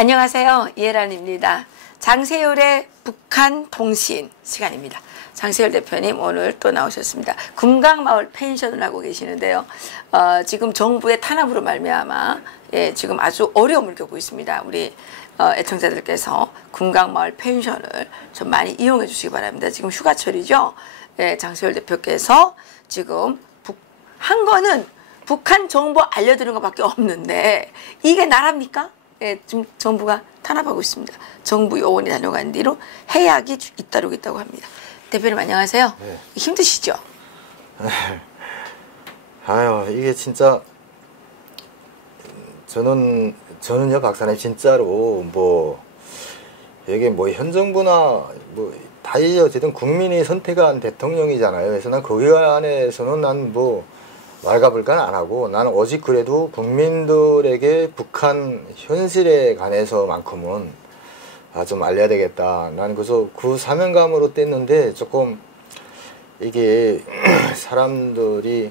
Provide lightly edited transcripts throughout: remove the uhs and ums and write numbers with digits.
안녕하세요. 이혜란입니다. 장세열의 북한 통신 시간입니다. 장세열 대표님 오늘 또 나오셨습니다. 금강마을 펜션을 하고 계시는데요. 지금 정부의 탄압으로 말미암아 지금 아주 어려움을 겪고 있습니다. 우리 애청자들께서 금강마을 펜션을 좀 많이 이용해 주시기 바랍니다. 지금 휴가철이죠. 장세열 대표께서 지금 한 거는 북한 정보 알려드리는 것밖에 없는데 이게 나랍니까? 지금 정부가 탄압하고 있습니다. 정부 요원이 다녀간 뒤로 해약이 잇따르고 있다고 합니다. 대표님 안녕하세요. 네. 힘드시죠? 아유, 이게 진짜 저는요 박사님 진짜로 이게 현 정부나 다 어쨌든 국민이 선택한 대통령이잖아요. 그래서 난 거기 안에서는 난 말가불가는 안 하고 나는 오직 그래도 국민들에게 북한 현실에 관해서만큼은 좀 알려야 되겠다. 나는 그래서 그 사명감으로 뗐는데 조금 이게 사람들이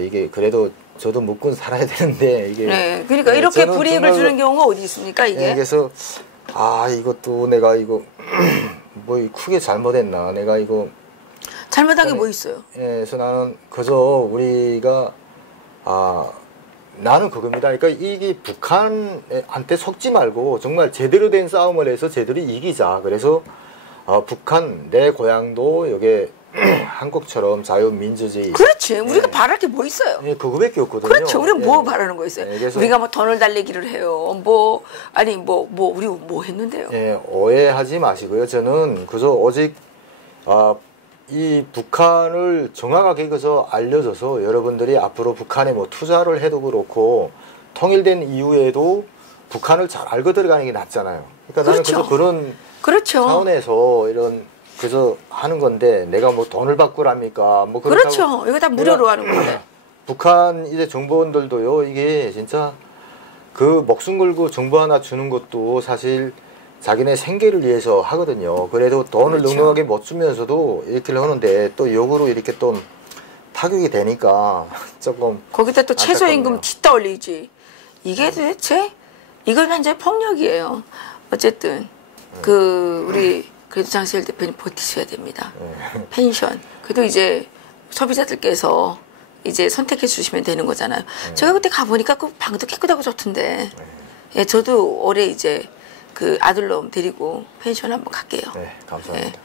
이게 그래도 저도 묵고 살아야 되는데 이게 네, 그러니까 이렇게 불이익을 주는 경우가 어디 있습니까 이게? 네, 그래서 이것도 내가 이거 크게 잘못했나 내가 이거 잘못한 게 뭐 있어요? 그래서 나는 그저 우리가 나는 그겁니다. 그러니까 이게 북한한테 속지 말고 정말 제대로 된 싸움을 해서 제대로 이기자. 그래서 북한 내 고향도 여기 한국처럼 자유민주주의. 그렇지. 우리가 바랄 게 뭐 있어요? 예, 그거밖에 없거든요. 그렇죠. 우리가 뭐 바라는 거 있어요? 우리가 돈을 달리기를 해요. 우리 뭐 했는데요? 예, 오해하지 마시고요. 저는 그저 오직 이 북한을 정확하게 그저 알려줘서 여러분들이 앞으로 북한에 투자를 해도 그렇고 통일된 이후에도 북한을 잘 알고 들어가는 게 낫잖아요. 그러니까 그렇죠. 나는 그래서 그런 그렇죠. 차원에서 그래서 하는 건데 내가 돈을 받고랍니까? 그렇죠. 이거 다 무료로 하는 건데. 북한 이제 정보원들도요. 이게 진짜 그 목숨 걸고 정보 하나 주는 것도 사실 자기네 생계를 위해서 하거든요. 그래도 돈을 그렇죠. 넉넉하게 못 주면서도 이렇게 하는데 또 역으로 이렇게 또 타격이 되니까 조금 거기다 또 최저임금 안타깝네요. 치다 올리지. 이게 도대체 이건 완전 폭력이에요. 어쨌든 우리 그래도 장세열 대표님 버티셔야 됩니다. 펜션. 그래도 이제 소비자들께서 이제 선택해 주시면 되는 거잖아요. 제가 그때 가보니까 그 방도 깨끗하고 좋던데. 예, 저도 올해 이제 그 아들놈 데리고 펜션 한번 갈게요. 네, 감사합니다.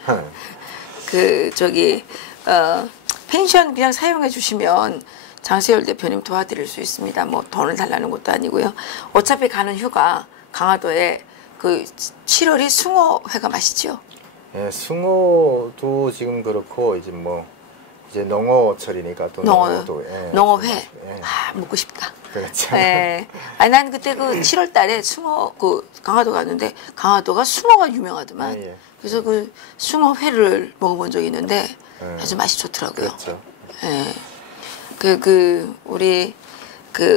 펜션 그냥 사용해 주시면 장세열 대표님 도와드릴 수 있습니다. 돈을 달라는 것도 아니고요. 어차피 가는 휴가 강화도에 7월이 숭어회가 맛있죠. 네, 숭어도 지금 그렇고 이제 이제 농어철이니까 또 농어회. 예. 먹고 싶다. 그렇죠. 네. 난 그때 7월 달에 숭어 강화도 갔는데 강화도가 숭어가 유명하더만. 예. 그래서 숭어회를 먹어본 적이 있는데 아주 맛이 좋더라고요. 그렇죠. 예. 우리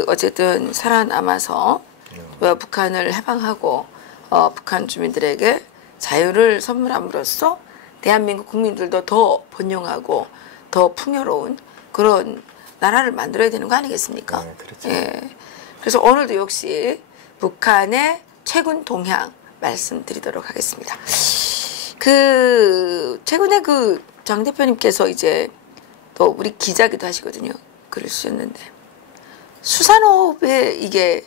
어쨌든 살아남아서 북한을 해방하고 북한 주민들에게 자유를 선물함으로써 대한민국 국민들도 더 번영하고 더 풍요로운 그런 나라를 만들어야 되는 거 아니겠습니까? 네, 그렇죠. 예. 그래서 오늘도 역시 북한의 최근 동향 말씀드리도록 하겠습니다. 최근에 장 대표님께서 이제 또 우리 기자기도 하시거든요. 글을 쓰셨는데 수산업에 이게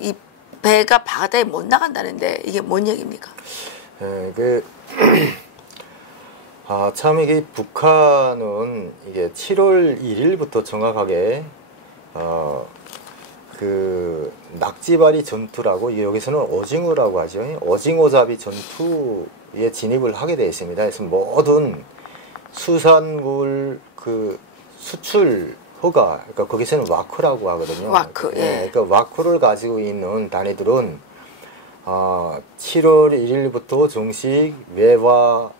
이 배가 바다에 못 나간다는데 이게 뭔 얘기입니까? 참 이게 북한은 이게 7월 1일부터 정확하게 낙지발이 전투라고 이게 여기서는 오징어라고 하죠. 오징어잡이 전투에 진입을 하게 되어 있습니다. 그래서 모든 수산물 수출 허가, 그러니까 거기서는 와크라고 하거든요. 와크, 예. 그러니까 와크를 가지고 있는 단위들은 7월 1일부터 정식 외화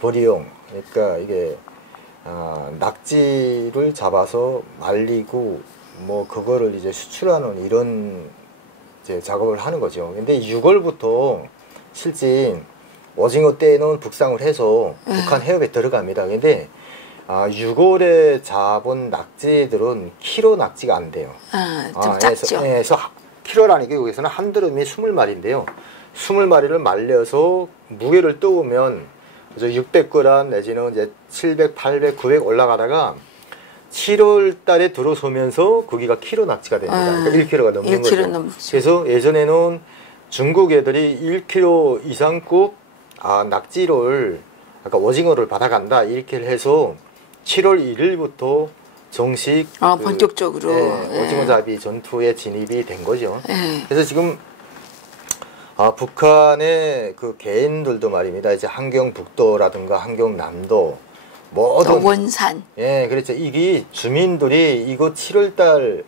벌이용, 그러니까 이게 낙지를 잡아서 말리고 그거를 이제 수출하는 이런 이제 작업을 하는 거죠. 근데 6월부터 실제 오징어 떼는 북상을 해서 북한 해협에 들어갑니다. 근데 6월에 잡은 낙지들은 키로 낙지가 안 돼요. 좀 작죠. 그래서 1kg라는 게 여기서는 한 드럼이 20마리인데요. 20마리를 말려서 무게를 떠오면 600g 내지는 이제 700, 800, 900 올라가다가 7월 달에 들어서면서 거기가 키로 납치가 됩니다. 그러니까 1kg가 넘는 1kg 거죠. 넘죠. 그래서 예전에는 중국 애들이 1kg 이상급 낙지를 아까 오징어를 받아간다 이렇게 해서 7월 1일부터 정식 본격적으로 오징어 잡이 전투에 진입이 된 거죠. 예. 그래서 지금 북한의 그 개인들도 말입니다. 이제 함경북도라든가 함경남도 모든 원산. 예, 그렇죠. 이게 주민들이 이거 7월달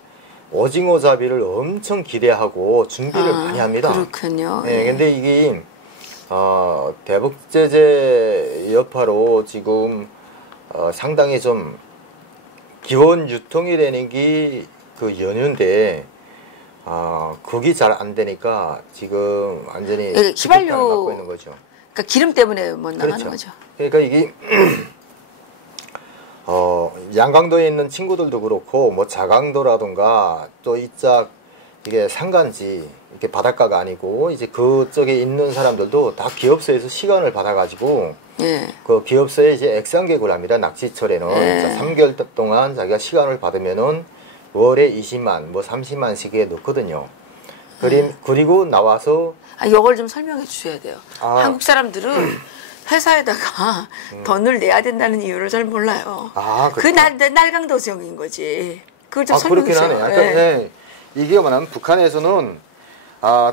오징어 잡이를 엄청 기대하고 준비를 많이 합니다. 그렇군요. 예, 근데 이게 대북 제재 여파로 지금 상당히 좀 기본 유통이 되는 게 그 연휴인데 그게 잘 안 되니까 지금 완전히 휘발유 갖고 있는 거죠. 그러니까 기름 때문에 못 나가는 그렇죠. 거죠. 그러니까 이게 양강도에 있는 친구들도 그렇고 뭐 자강도라든가 또 이짝 이게 산간지 이렇게 바닷가가 아니고 이제 그쪽에 있는 사람들도 다 기업소에서 시간을 받아가지고 예. 그 기업소에 이제 액상계획을 합니다. 낙지철에는 예. 3개월 동안 자기가 시간을 받으면은 월에 20만 뭐 30만씩에 넣거든요. 그리고 나와서 이걸 좀 설명해 주셔야 돼요. 아. 한국 사람들은 회사에다가 돈을 내야 된다는 이유를 잘 몰라요. 그 그렇죠. 날강도적인 거지. 그걸 좀 설명해 그렇긴 주세요. 하네요. 그러니까, 예. 이게 뭐냐면 북한에서는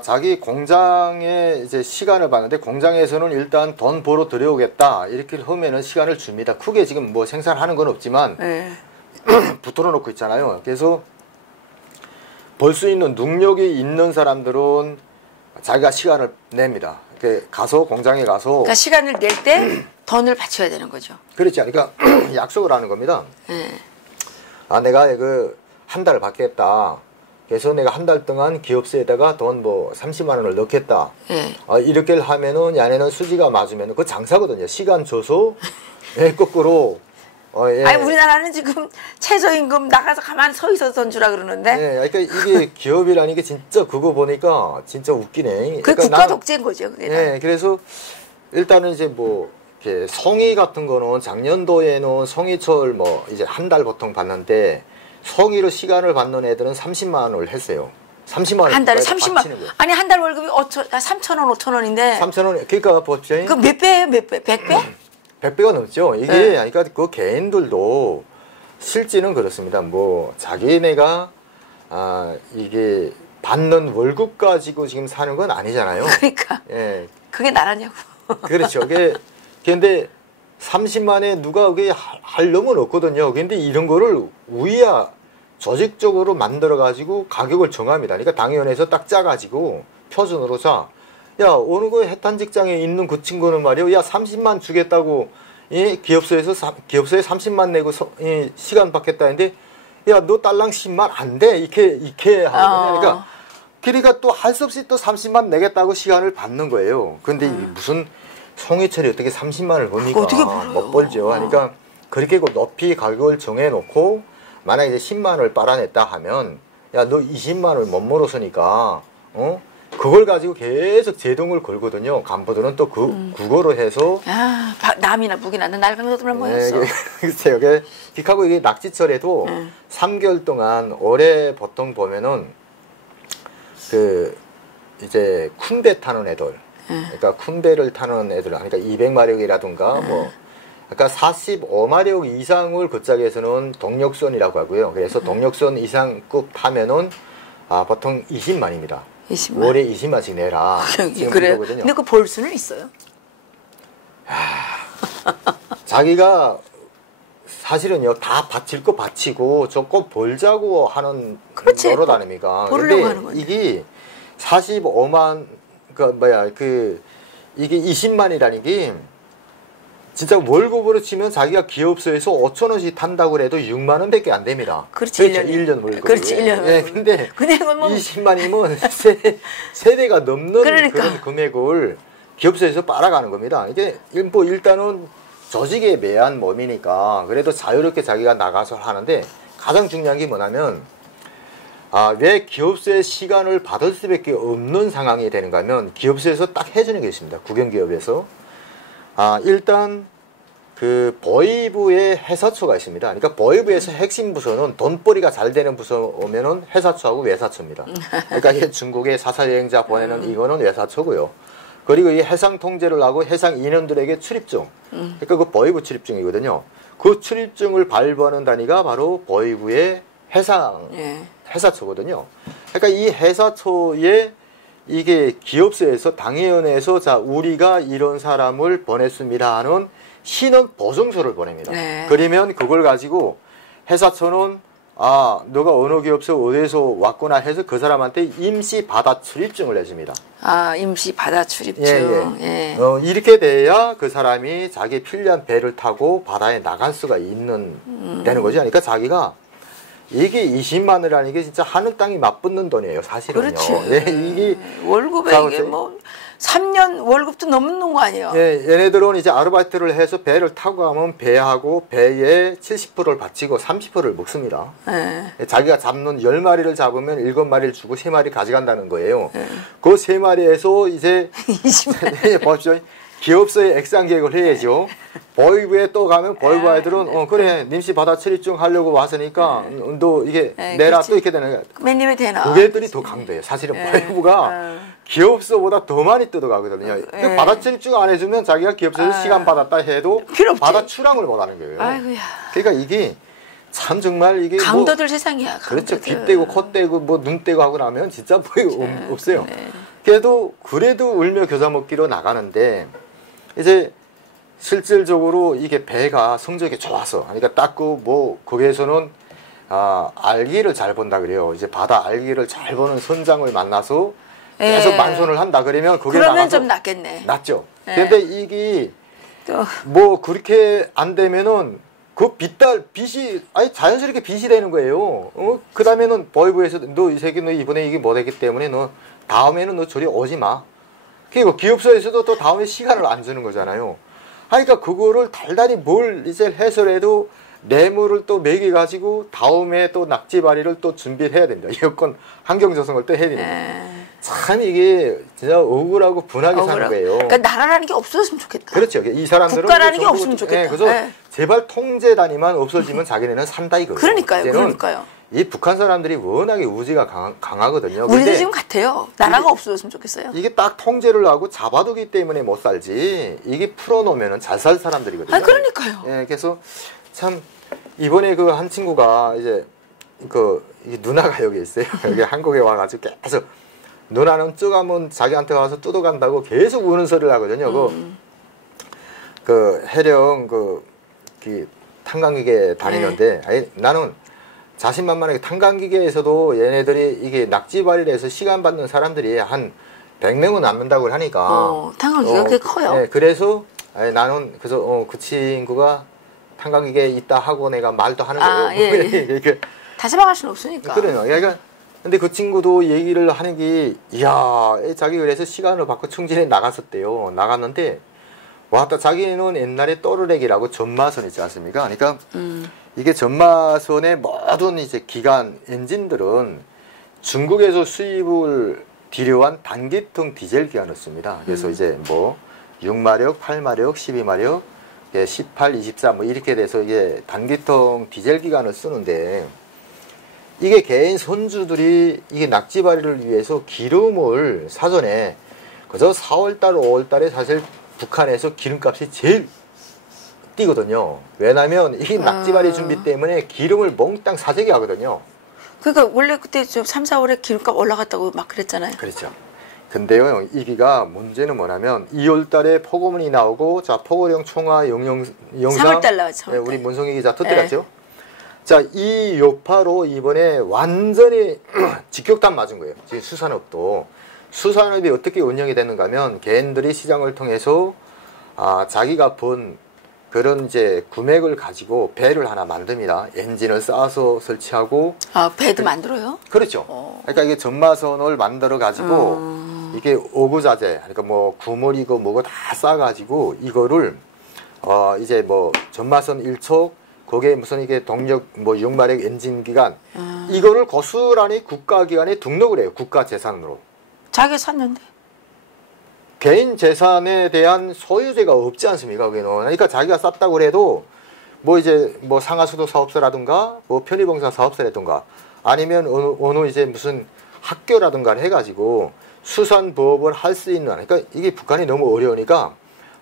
자기 공장에 이제 시간을 받는데 공장에서는 일단 돈 벌어 들여오겠다 이렇게 하면은 시간을 줍니다. 크게 지금 뭐 생산하는 건 없지만 예. 붙들어 놓고 있잖아요. 그래서 벌 수 있는 능력이 있는 사람들은 자기가 시간을 냅니다. 가서 공장에 가서 그러니까 시간을 낼 때 돈을 바쳐야 되는 거죠. 그렇지 않으니까 약속을 하는 겁니다. 예. 내가 한 달 받겠다. 그래서 내가 한 달 동안 기업소에다가 돈 뭐 30만 원을 넣겠다. 예. 이렇게 하면은 얘네는 수지가 맞으면 그 장사거든요. 시간 줘서 거꾸로. 예. 아니 우리나라는 지금 최저임금 나가서 가만 서 있어서 돈 주라 그러는데. 예, 그러니까 이게 기업이라는 게 진짜 그거 보니까 진짜 웃기네. 그 그러니까 국가 독재인 거죠, 그게. 예, 그래서 일단은 이제 뭐 이렇게 성의 같은 거는 작년도에는 성의철 뭐 이제 한 달 보통 받는데 성의로 시간을 받는 애들은 30만 원을 했어요. 30만 원. 한 달에 30만. 아니 한 달 월급이 3,000원, 5,000원인데. 3,000원. 그러니까 보세요. 그 몇 배예요, 몇 배? 100배? 100배가 넘죠. 이게 네. 그러니까 그 개인들도 실제는 그렇습니다. 뭐 자기네가 이게 받는 월급 가지고 지금 사는 건 아니잖아요. 그러니까. 예. 그게 나라냐고. 그렇죠. 근데 30만에 누가 그게 할 놈은 없거든요. 근데 이런 거를 우리야 조직적으로 만들어 가지고 가격을 정합니다. 그러니까 당연해서 딱 짜가지고 표준으로 야 어느 거 해탄 직장에 있는 그 친구는 말이야, 야 30만 주겠다고 기업소에 30만 내고 시간 받겠다는데 야 너 딸랑 10만 안 돼 이렇게 하거든요. 그러니까 또 할 수 없이 또 30만 내겠다고 시간을 받는 거예요. 근데 무슨 송이철이 어떻게 30만을 버니까 어떻게 벌어요? 못 벌죠. 그러니까 그렇게 높이 가격을 정해놓고 만약에 이제 10만을 빨아냈다 하면 야 너 20만을 못 멀었으니까 그걸 가지고 계속 제동을 걸거든요. 간부들은 또 그거로 해서 야, 남이나 북이나 날강도들만 모였어. 글쎄요. 기하고 이게 낙지철에도 3개월 동안 올해 보통 보면은 이제 쿤배 타는 애들, 그러니까 쿤배를 타는 애들, 그러니까 200마력이라든가 뭐, 그러니까 45마력 이상을 그 짝에서는 동력선이라고 하고요. 그래서 동력선 이상급 타면은 보통 20만입니다. 20만. 월에 20만씩 내라. 그래요. 근데 그 볼 수는 있어요. 자기가 사실은요 다 바칠 거 바치고 저 꼭 벌자고 하는 노릇 아닙니까? 벌려고 하는 건데. 이게 45만 이게 20만이라는 게 진짜 월급으로 치면 자기가 기업소에서 5,000원씩 탄다고 해도 6만 원밖에 안 됩니다. 그렇지, 1년 월급. 그렇지, 1년. 예, 근데 그건 뭐 20만이면 세대가 넘는 그러니까. 그런 금액을 기업소에서 빨아가는 겁니다. 이게 뭐 일단은 조직에 매한 몸이니까 그래도 자유롭게 자기가 나가서 하는데 가장 중요한 게 뭐냐면 왜 기업소의 시간을 받을 수밖에 없는 상황이 되는가 하면 기업소에서 딱 해주는 게 있습니다. 국영기업에서. 일단 그 보이부의 회사처가 있습니다. 그러니까 보이부에서 핵심 부서는 돈벌이가 잘 되는 부서면은 회사처하고 외사처입니다. 그러니까 이게 중국의 사사여행자 보내는 이거는 외사처고요. 그리고 이 해상 통제를 하고 해상 인원들에게 출입증, 그러니까 그 보이부 출입증이거든요. 그 출입증을 발부하는 단위가 바로 보이부의 회사처거든요. 그러니까 이 회사처에 이게 기업소에서 당회원회에서 자 우리가 이런 사람을 보냈습니다 하는 신원 보증서를 보냅니다. 네. 그러면 그걸 가지고 회사처는 너가 어느 기업소 어디에서 왔구나 해서 그 사람한테 임시 바다 출입증을 내줍니다. 임시 바다 출입증. 예. 이렇게 돼야 그 사람이 자기 필요한 배를 타고 바다에 나갈 수가 있는 되는 거죠. 그러니까 자기가 이게 20만 원이라는 게 진짜 하늘 땅이 맞붙는 돈이에요, 사실은요. 그렇지. 예, 이게 월급에 이게 뭐 3년 월급도 넘는 거 아니에요. 예, 얘네들은 이제 아르바이트를 해서 배를 타고 가면 배하고 배에 70%를 바치고 30%를 먹습니다. 예. 자기가 잡는 10마리를 잡으면 7마리를 주고 3마리 가져간다는 거예요. 그 3마리에서 이제 20만 보십시오. 기업소에 액상 계획을 해야죠. 보이부에 또 가면 보이부 아이들은 그래 님씨 바다 출입증 하려고 왔으니까 너 이게 내라 그렇지. 또 이렇게 되는 거야. 맨 입에 되나. 그게들이 더 강도예요. 사실은 보이부가 기업소보다 더 많이 뜯어가거든요. 근데 바다 출입증 안 해주면 자기가 기업소에서 시간 받았다 해도 바다 출항을 못 하는 거예요. 아이고야. 그러니까 이게 참 정말 이게 강도들 세상이야. 강도들. 그렇죠. 귀 떼고 코 떼고 뭐 눈 떼고 하고 나면 진짜 없어요. 그래도 울며 겨자 먹기로 나가는데 이제 실질적으로 이게 배가 성적이 좋아서 그러니까 딱 거기에서는 알기를 잘 본다 그래요. 이제 바다 알기를 잘 보는 선장을 만나서 계속 만선을 한다 그러면 그러면 좀 낫겠네. 낫죠. 근데 이게 뭐 그렇게 안 되면은 그 빚이 자연스럽게 빚이 되는 거예요. 그 다음에는 보이부에서 너 이 새끼 너 이번에 이게 못했기 때문에 너 다음에는 너 저리 오지 마. 그리고 기업소에서도 또 다음에 시간을 안 주는 거잖아요. 그러니까 그거를 달달이 뭘 이제 해서라도 뇌물을 또 매겨가지고 다음에 또 낙지바리를 또 준비를 해야 됩니다. 여건 환경조성을 또 해야 됩니다. 참 이게 진짜 억울하고 분하게 사는 거예요. 그러니까 나라라는 게 없어졌으면 좋겠다. 그렇죠. 이 사람들은 국가라는 게 없으면 좋겠다. 그래서 제발 통제 단위만 없어지면 자기네는 산다 이거예요. 그러니까요. 이 북한 사람들이 워낙에 우지가 강하거든요. 우리도 지금 같아요. 나라가 없어졌으면 좋겠어요. 이게 딱 통제를 하고 잡아두기 때문에 못 살지. 이게 풀어놓으면은 잘 살 사람들이거든요. 그러니까요. 예, 그래서 참 이번에 그 한 친구가 이제 이 누나가 여기 있어요. 여기 한국에 와가지고 계속 누나는 쭉 하면 자기한테 와서 뜯어간다고 계속 우는 소리를 하거든요. 그 해령 탄광기계 다니는데 나는 자신만만하게 탄광기계에서도 얘네들이 이게 낙지발이를 해서 시간 받는 사람들이 한 100명은 남는다고 하니까 탄광기계가 꽤 커요. 네, 그래서 나는 그 친구가 탄광기계에 있다 하고 내가 말도 하는 거예요. 다시 막을 수는 없으니까. 그래요. 그러니까 근데 그 친구도 얘기를 하는 게 이야 자기 그래서 시간을 받고 충진에 나갔었대요. 나갔는데 왔다 자기는 옛날에 또르렉이라고 전마선 있지 않습니까? 그러니까 이게 전마선의 모든 이제 기관 엔진들은 중국에서 수입을 뒤려한 단기통 디젤 기관을 씁니다. 그래서 이제 뭐 6마력, 8마력, 12마력, 18, 24 뭐 이렇게 돼서 이게 단기통 디젤 기관을 쓰는데 이게 개인 선주들이 이게 낙지바리를 위해서 기름을 사전에 그저 4월달, 5월달에 사실 북한에서 기름값이 제일 뛰거든요. 왜냐하면 이 낙지바리 준비 때문에 기름을 몽땅 사재기 하거든요. 그러니까 원래 그때 좀 3, 4월에 기름값 올라갔다고 막 그랬잖아요. 그렇죠. 근데요, 이기가 문제는 뭐냐면 2월달에 포고문이 나오고 자 포고령 총화 영상 3월달 나왔죠. 네, 우리 문성희 기자 터뜨렸죠. 자, 이 여파로 이번에 완전히 직격탄 맞은 거예요. 지금 수산업도. 수산업이 어떻게 운영이 되는가 하면 개인들이 시장을 통해서 자기가 본 그런 이제 금액을 가지고 배를 하나 만듭니다. 엔진을 쌓아서 설치하고. 배도 만들어요? 그렇죠. 그러니까 이게 전마선을 만들어 가지고 이게 오구자재, 그러니까 뭐 구물이고 뭐고 다 쌓아가지고 이거를 이제 뭐 전마선 1척 거기에 무슨 이게 동력 뭐 6마력 엔진 기관 이거를 고스란히 국가기관에 등록을 해요. 국가재산으로. 자기가 샀는데. 개인 재산에 대한 소유죄가 없지 않습니까? 거기는. 그러니까 자기가 쌌다고 해도 뭐 이제 뭐 상하수도 사업소라든가 뭐 편의봉사 사업소라든가 아니면 어느 이제 무슨 학교라든가 해가지고 수산부업을 할 수 있는, 그러니까 이게 북한이 너무 어려우니까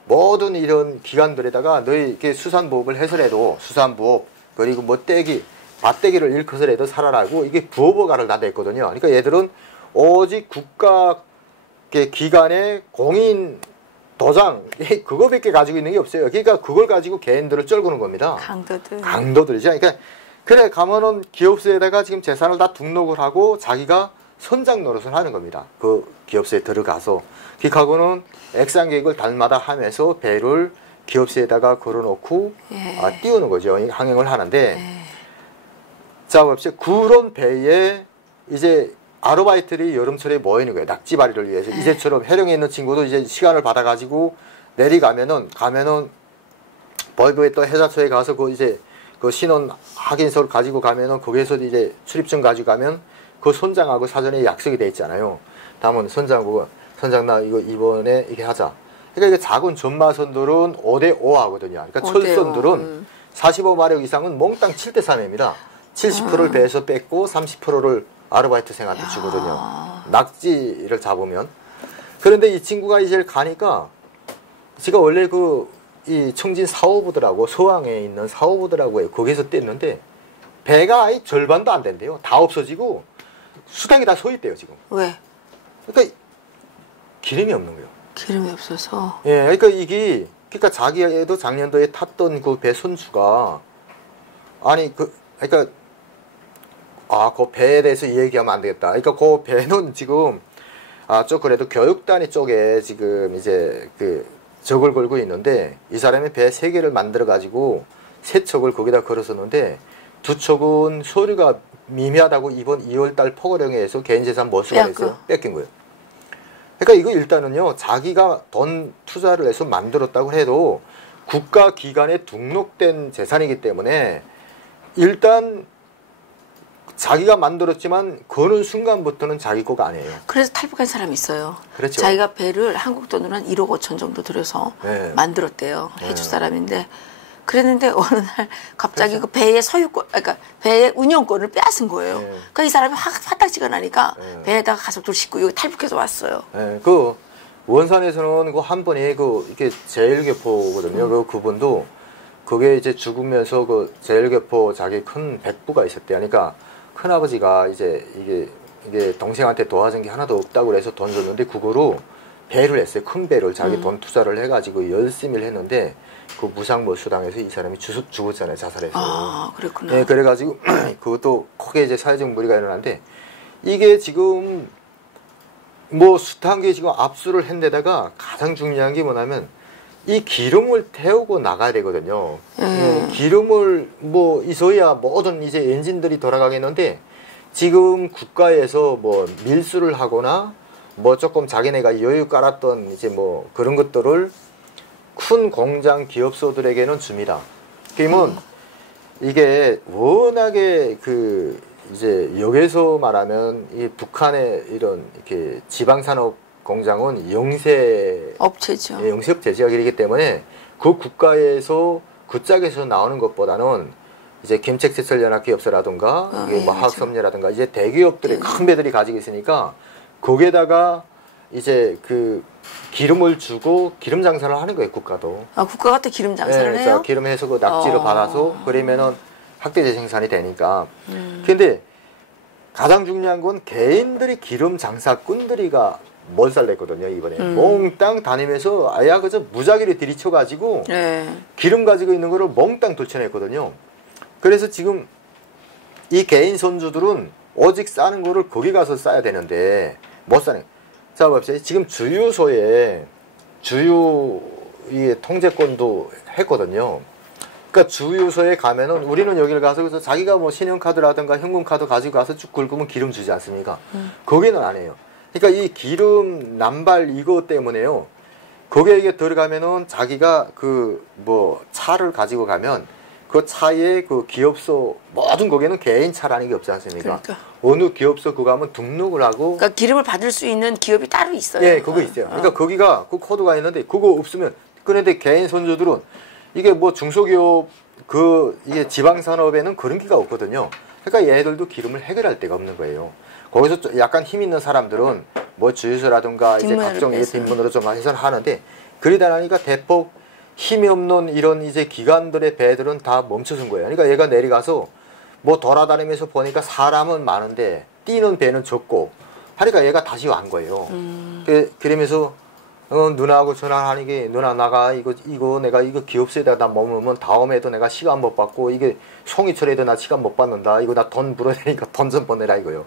모든 이런 기관들에다가 너희 이렇게 수산부업을 해서라도 수산부업 그리고 뭐 떼기 밭떼기를 일커서라도 살아라고 이게 부업허가를 다 냈거든요. 그러니까 얘들은 오직 국가 기관의 공인 도장 그거밖에 가지고 있는 게 없어요. 그러니까 그걸 가지고 개인들을 쩔구는 겁니다. 강도들이죠. 그러니까 그래 가면은 기업소에다가 지금 재산을 다 등록을 하고 자기가 선장 노릇을 하는 겁니다. 그 기업소에 들어가서 기하고는 액상 계획을 달마다 하면서 배를 기업소에다가 걸어놓고 예. 띄우는 거죠. 항행을 하는데 자 봅시다. 그런 배에 이제 아르바이트들이 여름철에 모이는 거예요. 낙지바리를 위해서. 네. 이제처럼 해령에 있는 친구도 이제 시간을 받아가지고 내리가면은 벌브에 또 해사처에 가서 그 이제 그 신원 확인서를 가지고 가면은 거기에서 이제 출입증 가지고 가면 그 선장하고 사전에 약속이 돼 있잖아요. 다음은 선장 나 이거 이번에 이게 하자. 그러니까 이게 작은 전마선들은 5대5 하거든요. 그러니까 5대5. 철선들은 45마력 이상은 몽땅 7대3입니다. 70%를 배에서 뺐고 30%를 아르바이트생한테 주거든요. 낙지를 잡으면. 그런데 이 친구가 이제 가니까 제가 원래 이 청진 사호부들하고 서항에 있는 사호부들하고 거기서 뗐는데 배가 아예 절반도 안 된대요. 다 없어지고 수당이 다 소입돼요 지금. 왜? 그러니까 기름이 없는 거예요. 기름이 없어서. 예, 그러니까 자기도 작년도에 탔던 그 배 선수가 그러니까 그 배에 대해서 얘기하면 안 되겠다. 그러니까 그 배는 지금 좀 그래도 교육단위 쪽에 지금 이제 적을 걸고 있는데 이 사람이 배 3개를 만들어 가지고 3척을 거기다 걸었었는데 2척은 서류가 미미하다고 이번 2월달 포고령에서 개인재산 몰수가 돼서 뺏긴 거예요. 그러니까 이거 일단은요 자기가 돈 투자를 해서 만들었다고 해도 국가기관에 등록된 재산이기 때문에 일단 자기가 만들었지만 거는 순간부터는 자기 거가 아니에요. 그래서 탈북한 사람이 있어요. 그렇죠. 자기가 배를 한국 돈으로 한 1억 5천 정도 들여서 네. 만들었대요. 네. 해주 사람인데 그랬는데 어느 날 갑자기 그렇죠. 그 배의 소유권, 그러니까 배의 운영권을 빼앗은 거예요. 네. 그러니까 이 사람이 화딱지가 나니까 네. 배에다가 가족들 싣고 여기 탈북해서 왔어요. 네, 원산에서는 한 분이 이게 제일교포거든요. 그분도 그게 이제 죽으면서 제일교포 자기 큰 백부가 있었대요. 그러니까 큰아버지가 이제 이게 동생한테 도와준 게 하나도 없다고 그래서 돈 줬는데 그거로 배를 했어요. 큰 배를 자기 돈 투자를 해가지고 열심히 했는데 그 무상몰수당해서 이 사람이 죽었잖아요. 자살해서. 아, 그랬구나. 네, 그래가지고 그것도 크게 이제 사회적 무리가 일어났는데 이게 지금 뭐 숱한 게 지금 압수를 했는데다가 가장 중요한 게 뭐냐면 이 기름을 태우고 나가야 되거든요. 기름을 뭐 있어야 모든 이제 엔진들이 돌아가겠는데 지금 국가에서 뭐 밀수를 하거나 뭐 조금 자기네가 여유 깔았던 이제 뭐 그런 것들을 큰 공장 기업소들에게는 줍니다. 그러면 이게 워낙에 이제 여기서 말하면 이 북한의 이런 이렇게 지방산업 공장은 업체죠. 예, 영세업체 지역이기 때문에 그 국가에서 그 짝에서 나오는 것보다는 이제 김책시설연합기업소라든가 이게 뭐 화학섬유라든가 이제 대기업들이 큰 배들이 가지고 있으니까 거기에다가 이제 기름을 주고 기름 장사를 하는 거예요. 국가도. 국가가 또 기름 장사를 해요? 기름해서 그 낙지를 받아서 그러면은 학대재 생산이 되니까. 근데 가장 중요한 건 개인들이 기름 장사꾼들이가 몰살냈거든요. 이번에 몽땅 다니면서 아야 그저 무작위를 들이쳐가지고 기름 가지고 있는 거를 몽땅 돌쳐냈거든요. 그래서 지금 이 개인 선주들은 오직 싸는 거를 거기 가서 싸야 되는데 못 싸는. 자 봅시다. 지금 주유소에 주유의 통제권도 했거든요. 그러니까 주유소에 가면은 우리는 여기를 가서 그래서 자기가 뭐 신용카드라든가 현금카드 가지고 가서 쭉 긁으면 기름 주지 않습니까? 거기는 안 해요. 그러니까 이 기름 남발 이거 때문에요. 거기에 들어가면은 자기가 뭐 차를 가지고 가면 그 차에 그 기업소 모든 거기에는 개인 차라는 게 없지 않습니까? 그러니까. 어느 기업소 그거 하면 등록을 하고 그러니까 기름을 받을 수 있는 기업이 따로 있어요. 네, 그거 있어요. 그러니까 거기가 그 코드가 있는데 그거 없으면 그런데 개인 선주들은 이게 뭐 중소기업 이게 지방산업에는 그런 기가 없거든요. 그러니까 얘네들도 기름을 해결할 데가 없는 거예요. 거기서 약간 힘 있는 사람들은 뭐 주유소라든가 이제 각종 이게 뒷문으로 좀 해서 하는데 그러다 나니까 대폭 힘이 없는 이런 이제 기관들의 배들은 다 멈춰선 거예요. 그러니까 얘가 내려가서 뭐 돌아다니면서 보니까 사람은 많은데 뛰는 배는 적고 하니까 얘가 다시 완 거예요. 그러면서 누나하고 전화하는 게 누나 나가 이거 내가 이거 기업소에다가 나 머물면 다음에도 내가 시간 못 받고 이게 송이철에도 나 시간 못 받는다. 이거 나 돈 벌어야 되니까 돈 좀 보내라 이거요.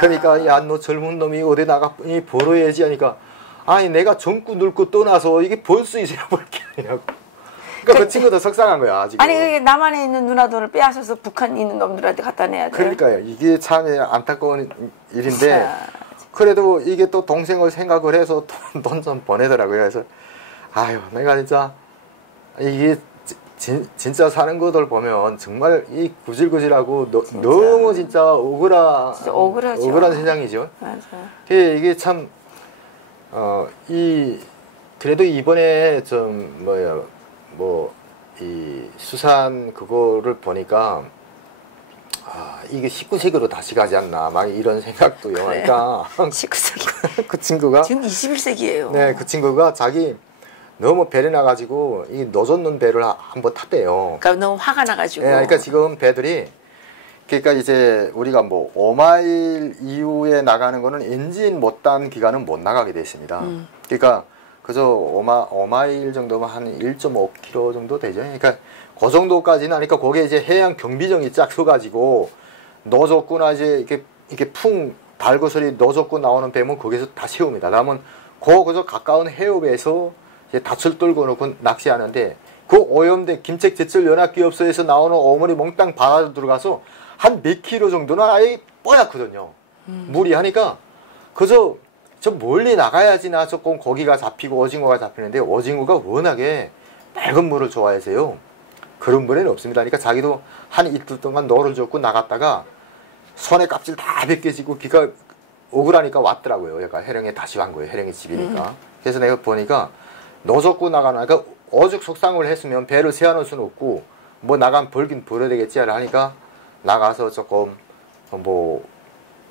그러니까 야 너 젊은 놈이 어디 나가 벌어야지 하니까 아니 내가 젊고 늙고 떠나서 이게 벌 수 있어야 벌겠냐고. 그러니까 그 친구도 속상한 거야 지금. 아니 그게 남한에 있는 누나 돈을 빼앗아서 북한에 있는 놈들한테 갖다 내야 돼. 그러니까요. 이게 참 안타까운 일인데 그래도 이게 또 동생을 생각을 해서 돈 좀 보내더라고요. 그래서 아유 내가 진짜 이게 진짜 사는 것들 보면 정말 이 구질구질하고 너무 진짜 억울한 세상이죠. 맞아. 이게 참 그래도 이번에 좀 이 수산 그거를 보니까 이게 19세기로 다시 가지 않나 막 이런 생각도요. 그러니까 19세기. 그 친구가 지금 21세기예요. 네, 그 친구가 자기 너무 배를 나가지고 이 노젓는 배를 한번 탔대요. 그러니까 너무 화가 나가지고. 네, 그러니까 지금 배들이 그러니까 이제 우리가 뭐 5마일 이후에 나가는 거는 엔진 못 단 기간은 못 나가게 돼 있습니다. 그러니까 그저 5마일 정도면 한 1.5km 정도 되죠. 그러니까 그 정도까지는 하니까 거기에 이제 해양 경비정이 쫙 서가지고 노젓구나 이제 이렇게 풍 달고서리 노젓고 나오는 배면 거기서 다 세웁니다. 그러면 그저 가까운 해협에서 이제 닻을 떨고 놓고 낚시하는데 그 오염된 김책제철연합기업소에서 나오는 어머니 몽땅 바다로 들어가서 한 몇 킬로 정도는 아예 뽀얗거든요. 물이 하니까 그저 저 멀리 나가야지 나 조금 고기가 잡히고 오징어가 잡히는데 오징어가 워낙에 맑은 물을 좋아해서요. 그런 물에는 없습니다. 그러니까 자기도 한 이틀 동안 노를 젓고 나갔다가 손에 껍질 다 벗겨지고 기가 억울하니까 왔더라고요. 얘가 해령에 다시 간 거예요. 해령의 집이니까. 그래서 내가 보니까 노 젓고 나가는 그러니까 오죽 속상을 했으면 배를 세워놓을 수는 없고 뭐 나가면 벌긴 벌어야 되겠지 하니까 나가서 조금 뭐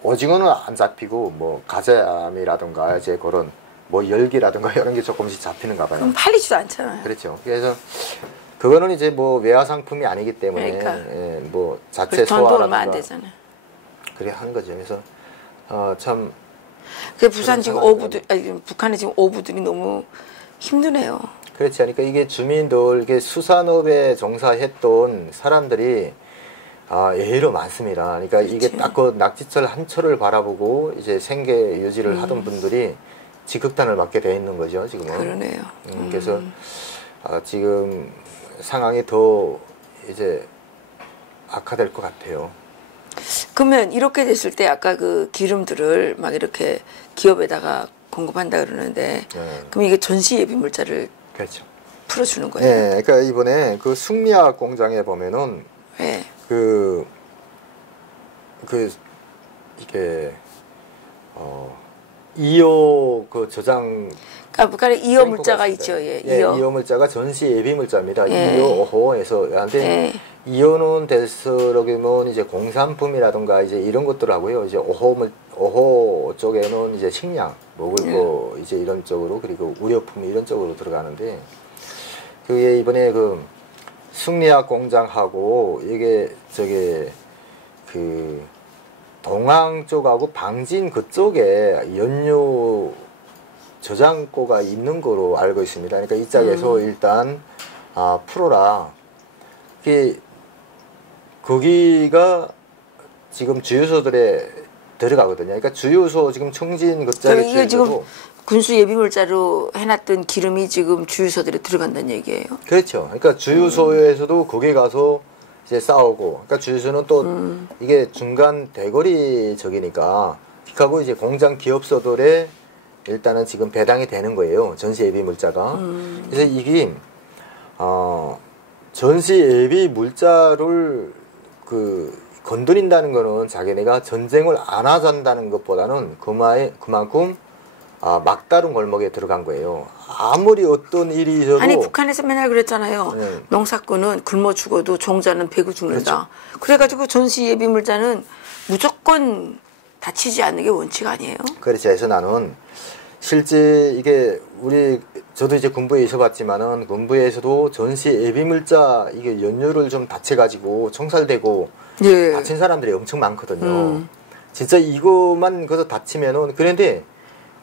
오징어는 안 잡히고 뭐 가자미라든가 이제 그런 뭐 열기라든가 이런 게 조금씩 잡히는가 봐요. 그럼 팔리지도 않잖아요. 그렇죠. 그래서 그거는 이제 뭐 외화 상품이 아니기 때문에 그러니까. 예, 뭐 자체 돈도 얼마 안 소화라든가 되잖아요. 그래 하는 거죠. 그래서 참 그 부산 지금 어부들 북한에 지금 어부들이 너무 힘드네요. 그렇지. 그러니까 이게 주민들 이게 수산업에 종사했던 사람들이 예의로 많습니다. 그러니까 그렇지. 이게 딱 그 낙지철 한철을 바라보고 이제 생계 유지를 하던 분들이 지극단을 맞게 돼 있는 거죠, 지금은. 그러네요. 그래서 지금 상황이 더 이제 악화될 것 같아요. 그러면 이렇게 됐을 때 아까 그 기름들을 막 이렇게 기업에다가 공급한다 그러는데 그럼 이게 전시 예비 물자를 그렇죠. 풀어주는 거예요? 네, 그러니까 이번에 그 승리화 공장에 보면은 네. 이게 이어 그 저장 그러니까 북한에 이어 물자가 있죠. 예, 이어 물자가 전시 예비 물자입니다. 예. 이어 5호에서 근데 예. 이어는 되도록이면 이제 공산품이라든가 이제 이런 것들 하고요. 이제 5호 쪽에는 이제 식량, 먹을 거 이제 이런 쪽으로 그리고 의료품 이런 쪽으로 들어가는데 그게 이번에 그 승리화 공장하고 이게 그 동항 쪽하고 방진 그쪽에 연료 저장고가 있는 거로 알고 있습니다. 그러니까 이 짝에서 일단 풀어라. 거기가 지금 주유소들에 들어가거든요. 그러니까 주유소 지금 청진 그쪽에 이게 지금 군수 예비물자로 해놨던 기름이 지금 주유소들에 들어간다는 얘기예요. 그렇죠. 그러니까 주유소에서도 거기 가서 이제 싸우고, 그러니까 주유소는 또 이게 중간 대거리 적이니까 하고 이제 공장 기업소들에 일단은 지금 배당이 되는 거예요. 전시 예비 물자가. 그래서 이게 전시 예비 물자를 건드린다는 거는 자기네가 전쟁을 안 하잔다는 것보다는 그만큼 막다른 골목에 들어간 거예요. 아무리 어떤 일이 있어도. 아니 북한에서 맨날 그랬잖아요. 네. 농사꾼은 굶어 죽어도 종자는 배고 죽는다. 그렇죠. 그래가지고 전시 예비 물자는 무조건 다치지 않는 게 원칙 아니에요? 그렇죠. 그래서 나는 실제 이게 저도 이제 군부에 있어봤지만은 군부에서도 전시 예비 물자 이게 연료를 좀 다쳐가지고 총살되고 예. 다친 사람들이 엄청 많거든요. 진짜 이것만 그래서 다치면은 그런데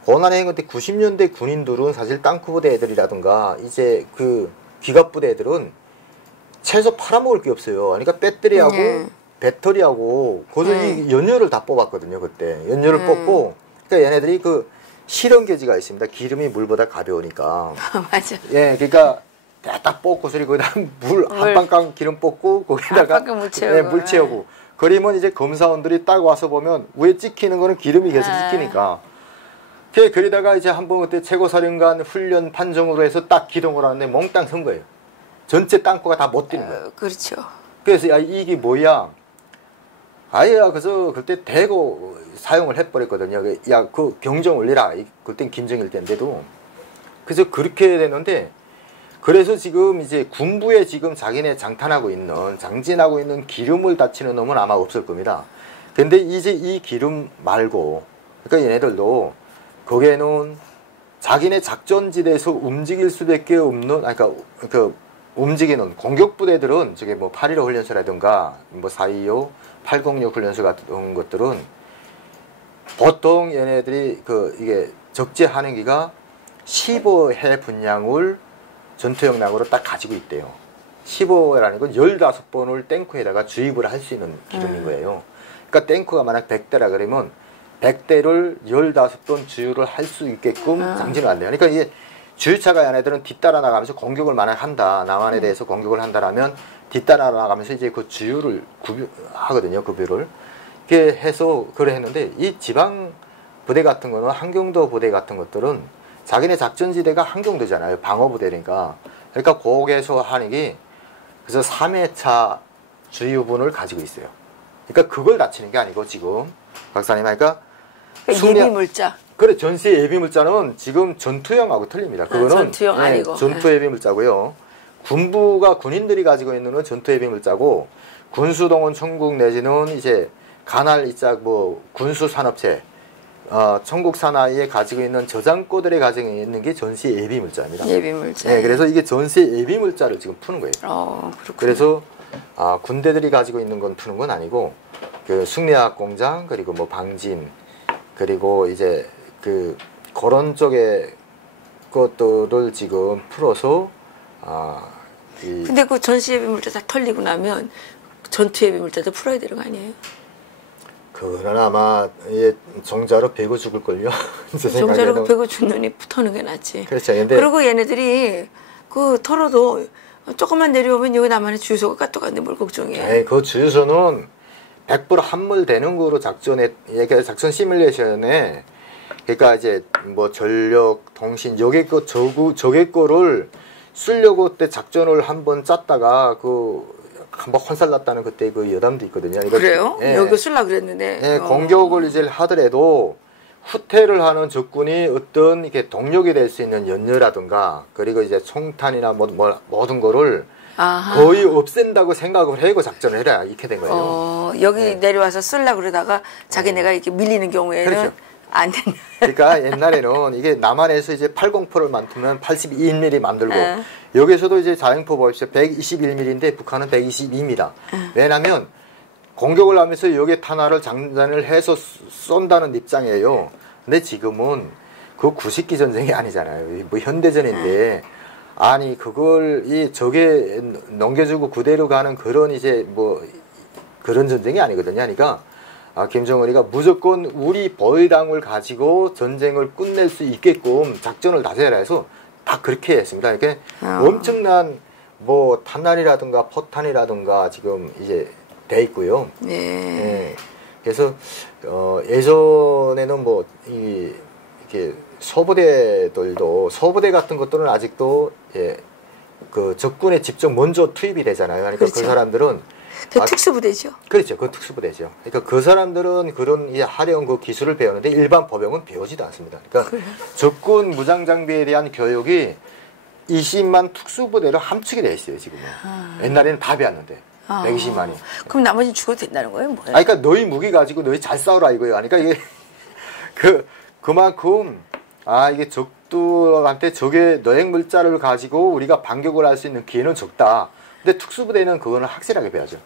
고난의 행군 때 90년대 군인들은 사실 땅크 부대 애들이라든가 이제 그 기갑 부대 애들은 채소 팔아먹을 게 없어요. 그러니까 배터리하고 배터리하고 고전이 연료를 다 뽑았거든요. 그때 연료를 뽑고 그러니까 얘네들이 그 실험계지가 있습니다. 기름이 물보다 가벼우니까. 맞아. 예, 그러니까 딱 뽑고 소리 거기다 물 한 방울 기름 뽑고 거기다가 물 채우고. 예, 물 채우고. 그러면 이제 검사원들이 딱 와서 보면 위에 찍히는 거는 기름이 계속 찍히니까. 그러다가 이제 한번 그때 최고사령관 훈련 판정으로 해서 딱 기동을 하는데 몽땅 선 거예요. 전체 땅코가 다 못 뛰는 거예요. 그렇죠. 그래서 야 이게 뭐야? 아예야 그래서 그때 대거 사용을 해버렸거든요. 야 그 경정 올리라. 그땐 김정일 때인데도. 그래서 그렇게 됐는데 그래서 지금 이제 군부에 지금 자기네 장진하고 있는 기름을 다치는 놈은 아마 없을 겁니다. 근데 이제 이 기름 말고 그러니까 얘네들도 거기에는 자기네 작전지대에서 움직일 수밖에 없는 그러니까 그 움직이는 공격부대들은 저게 뭐 8.15 훈련소라든가 뭐 4.25, 806 훈련소 같은 것들은 보통 얘네들이 이게 적재하는 기가 15회 분량을 전투역량으로 딱 가지고 있대요. 15회라는 건 15번을 탱크에다가 주입을 할 수 있는 기름인 거예요. 그러니까 탱크가 만약 100대라 그러면 100대를 15번 주유를 할 수 있게끔 장진을 한대요. 그러니까 이게 주유차가 얘네들은 뒤따라 나가면서 공격을 만약 한다. 남한에 대해서 공격을 한다라면 뒤따라 나가면서 이제 그 주유를 하거든요. 급유를. 이렇게 해서 그래 했는데 이 지방 부대 같은 거는 한경도 부대 같은 것들은 자기네 작전지대가 한경도잖아요. 방어부대니까. 그러니까 거기에서 하는 게 그래서 3회차 주유분을 가지고 있어요. 그러니까 그걸 다치는 게 아니고 지금 박사님 그러니까 예비물자. 그래 전시 예비물자는 지금 전투형하고 틀립니다. 그거는 전투형 아니고 전투 예비물자고요. 군부가 군인들이 가지고 있는 건 전투 예비물자고 군수동원 천국 내지는 이제 간할 이짝 뭐 군수산업체 천국 산하에 가지고 있는 저장고들이 가지고 있는 게 전시 예비물자입니다. 예비물자. 네, 그래서 이게 전시 예비물자를 지금 푸는 거예요. 그렇군요. 그래서 군대들이 가지고 있는 건 푸는 건 아니고 그 승리화학 공장 그리고 뭐 방진 그리고 이제 그런 쪽의 것들을 지금 풀어서 근데 그 전시 예비물자 다 털리고 나면 전투 예비물자도 풀어야 되는 거 아니에요? 그거는 아마 정자로 베고 죽을걸요. 정자로 베고 죽느니 터는 게 낫지. 그렇죠. 근데 그리고 얘네들이 그 털어도 조금만 내려오면 여기 남한의 주유소가 까똑한데 뭘 걱정해. 그 주유소는 100% 함몰되는 거로 작전 시뮬레이션에 그러니까 이제 뭐 전력, 통신 여기 거 저게 거를 쓰려고 그때 작전을 한번 짰다가 한번 혼살났다는 그때 그 여담도 있거든요. 그래요? 여기 쓰려고 그랬는데. 공격을 이제 하더라도 후퇴를 하는 적군이 어떤 이렇게 동력이 될 수 있는 연료라든가 그리고 이제 총탄이나 모든 거를 거의 없앤다고 생각을 해고 작전을 해라 이렇게 된 거예요. 여기 내려와서 쓰려고 그러다가 자기네가 이렇게 밀리는 경우에는 그렇죠. 안 된다. 그러니까 옛날에는 이게 남한에서 이제 80%를 만들면 82mm 만들고 여기서도 이제 자행포 보십시오. 121mm인데 북한은 122입니다. 왜냐하면 공격을 하면서 여기에 탄화를 장전을 해서 쏜다는 입장이에요. 근데 지금은 그 90기 전쟁이 아니잖아요. 뭐 현대전인데 아니 그걸 적에 넘겨주고 그대로 가는 그런 이제 뭐 그런 전쟁이 아니거든요. 그러니까 김정은이가 무조건 우리 보위당을 가지고 전쟁을 끝낼 수 있게끔 작전을 다져라 해서 다 그렇게 했습니다. 그러니까 엄청난 뭐 탄환이라든가 포탄이라든가 지금 이제 돼 있고요. 네. 그래서 예전에는 뭐 이렇게 소부대들도 소부대 같은 것들은 아직도 그 적군에 직접 먼저 투입이 되잖아요. 그러니까 그렇죠. 그 사람들은 그 특수부대죠. 그렇죠. 그 특수부대죠. 그러니까 그 사람들은 그런 이 화려한 그 기술을 배우는데 일반 법영은 배우지도 않습니다. 그러니까 그래요? 적군 무장 장비에 대한 교육이 20만 특수부대로 함축이 돼 있어요. 지금은. 옛날에는 다 배웠는데 120만이. 그럼 나머지 죽어도 된다는 거예요? 뭐예요? 그러니까 너희 무기 가지고 너희 잘 싸우라 이거예요. 그러니까 이게 그만큼 이게 적들한테 적의 너행 물자를 가지고 우리가 반격을 할 수 있는 기회는 적다. 근데 특수부대는 그거는 확실하게 배워야죠.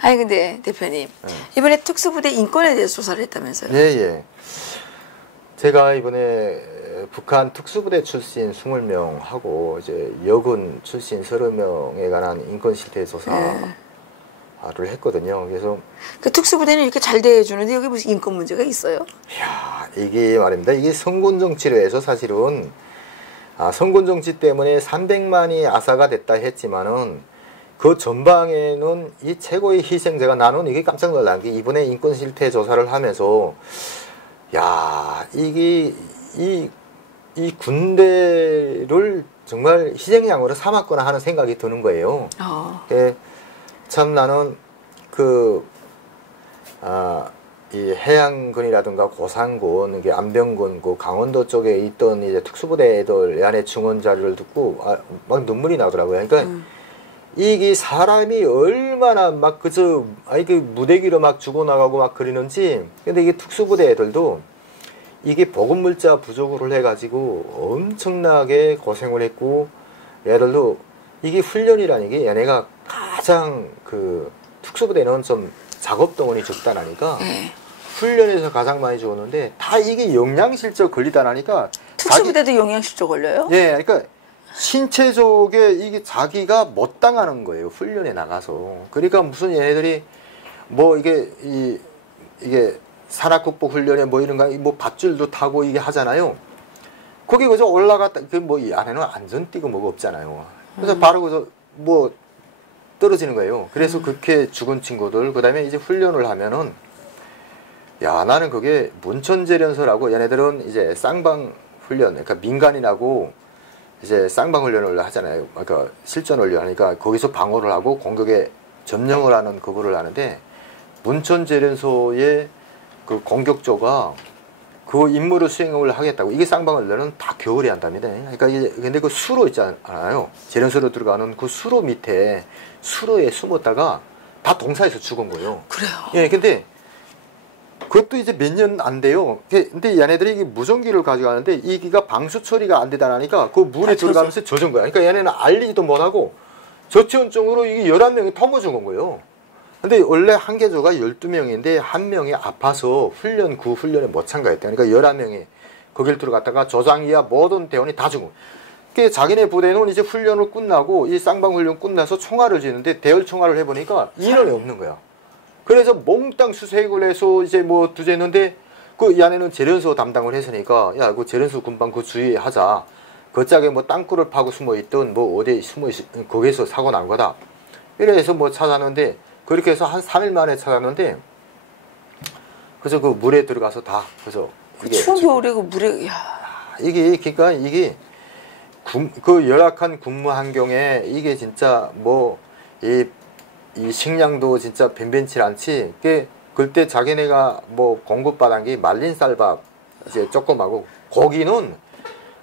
아니 근데 대표님 이번에 특수부대 인권에 대해서 조사를 했다면서요? 예. 제가 이번에 북한 특수부대 출신 20명하고 이제 여군 출신 30명에 관한 인권 실태 조사를 했거든요. 그래서 그 특수부대는 이렇게 잘 대해주는데 여기 무슨 인권 문제가 있어요? 이야, 이게 말입니다. 이게 선군 정치로 해서 사실은 선군 정치 때문에 300만이 아사가 됐다 했지만은 그 전방에는 이 최고의 희생자가 나는 이게 깜짝 놀란 게 이번에 인권 실태 조사를 하면서 야, 이게 이 군대를 정말 희생양으로 삼았구나 하는 생각이 드는 거예요. 참 나는 이 해양군이라든가 고산군, 이게 안병군, 그 강원도 쪽에 있던 이제 특수부대 애들 안에 증언 자료를 듣고 막 눈물이 나더라고요. 그러니까 이게 사람이 얼마나 막 그저 그 무대기로 막 죽어나가고 막 그러는지. 근데 이게 특수부대 애들도 이게 보급물자 부족을 해가지고 엄청나게 고생을 했고, 얘들도 이게 훈련이라는 게 얘네가 가장 그 특수부대는 좀 작업동원이 적다라니까 훈련에서 가장 많이 죽었는데 다 이게 영양실조 걸리다라니까. 특수부대도 영양실조 걸려요? 예, 그러니까 신체적에 이게 자기가 못 당하는 거예요. 훈련에 나가서. 그러니까 무슨 얘네들이 뭐 이게 산악극복 훈련에 뭐 이런가 뭐 밧줄도 타고 이게 하잖아요. 거기 그저 올라갔다 그 뭐 이 안에는 안전띠고 뭐가 없잖아요. 그래서 바로 그저 뭐 떨어지는 거예요. 그래서 그렇게 죽은 친구들 그다음에 이제 훈련을 하면은 야, 나는 그게 문천재련소라고 얘네들은 이제 쌍방 훈련, 그러니까 민간인하고 이제 쌍방 훈련을 하잖아요. 그러니까 실전 훈련 하니까 거기서 방어를 하고 공격에 점령을 하는 그거를 하는데 문천재련소의 그 공격조가 그 임무를 수행을 하겠다고. 이게 쌍방 훈련은 다 겨울에 한답니다. 그러니까 이제 근데 그 수로 있잖아요. 재련소로 들어가는 그 수로 밑에 수로에 숨었다가 다 동사에서 죽은 거예요. 그래요. 예, 근데 그것도 이제 몇 년 안 돼요. 근데 얘네들이 이게 무전기를 가져가는데 이 기가 방수 처리가 안 되다라니까 그 물에 들어가면서 젖은 거야. 그러니까 얘네는 알리지도 못하고 저체온증으로 이게 11명이 터져 죽은 거예요. 근데 원래 한계조가 12명인데 한 명이 아파서 그 훈련에 못 참가했다. 그러니까 11명이 거길 들어갔다가 조장이야 모든 대원이 다 죽은 거예요. 그러니까 자기네 부대는 이제 훈련을 끝나고 이 쌍방 훈련 끝나서 총알을 지는데 대열 총알을 해보니까 인원이 없는 거야. 그래서 몽땅 수색을 해서 이제 뭐 두재했는데 그 이 안에는 재련소 담당을 했으니까 야, 그 재련소 군방 그 주의에 하자. 그 짝에 뭐 땅굴을 파고 숨어있던 뭐 어디 거기서 사고 난 거다. 이래서 뭐 찾았는데 그렇게 해서 한 3일 만에 찾았는데 그래서 그 물에 들어가서 다 그래서 이게 추운 겨울에 그 물에 이게 그러니까 이게 그 열악한 근무 환경에 이게 진짜 뭐 이 식량도 진짜 변변치 않지. 그때 자기네가 뭐 공급받은 게 말린 쌀밥 이제 조금하고 고기는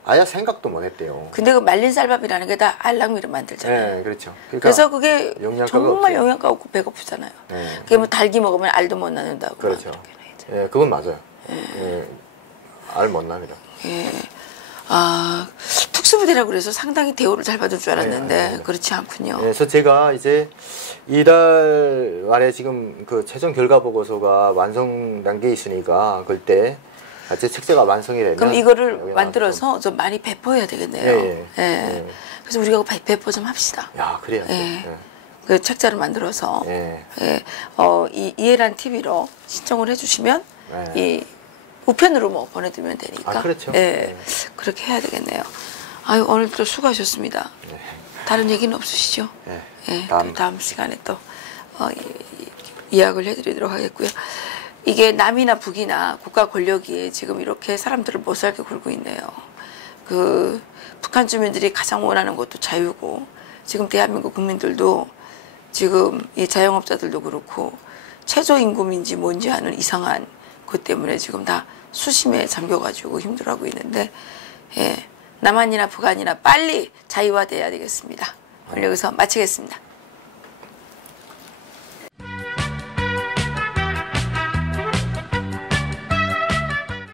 아예 생각도 못 했대요. 근데 그 말린 쌀밥이라는 게 다 알락미로 만들잖아요. 네, 그렇죠. 그러니까 그래서 그게 정말 없어요. 영양가 없고 배고프잖아요. 네. 그게 뭐 달기 먹으면 알도 못 낳는다고. 그렇죠. 예, 그건 맞아요. 예, 알 못 납니다. 예. 특수부대라고 그래서 상당히 대우를 잘 받을 줄 알았는데 그렇지 않군요. 그래서 제가 이제 이달 안에 지금 그 최종 결과 보고서가 완성 단계에 있으니까 그때 제 책자가 완성이 되면 그럼 이거를 만들어서 좀 많이 배포해야 되겠네요. 예. 그래서 우리가 배포 좀 합시다. 야, 그래요. 그 책자를 만들어서 이해란 TV로 신청을 해주시면 이 우편으로 뭐 보내드리면 되니까. 그렇죠. 그렇게 해야 되겠네요. 아유, 오늘 또 수고하셨습니다. 다른 얘기는 없으시죠? 다음 시간에 또 이야기를 해드리도록 하겠고요. 이게 남이나 북이나 국가 권력이 지금 이렇게 사람들을 못 살게 굴고 있네요. 그 북한 주민들이 가장 원하는 것도 자유고 지금 대한민국 국민들도 지금 이 자영업자들도 그렇고 최저임금인지 뭔지 아는 이상한 것 때문에 지금 다 수심에 잠겨가지고 힘들어하고 있는데, 예, 남한이나 북한이나 빨리 자유화돼야 되겠습니다. 오늘 여기서 마치겠습니다.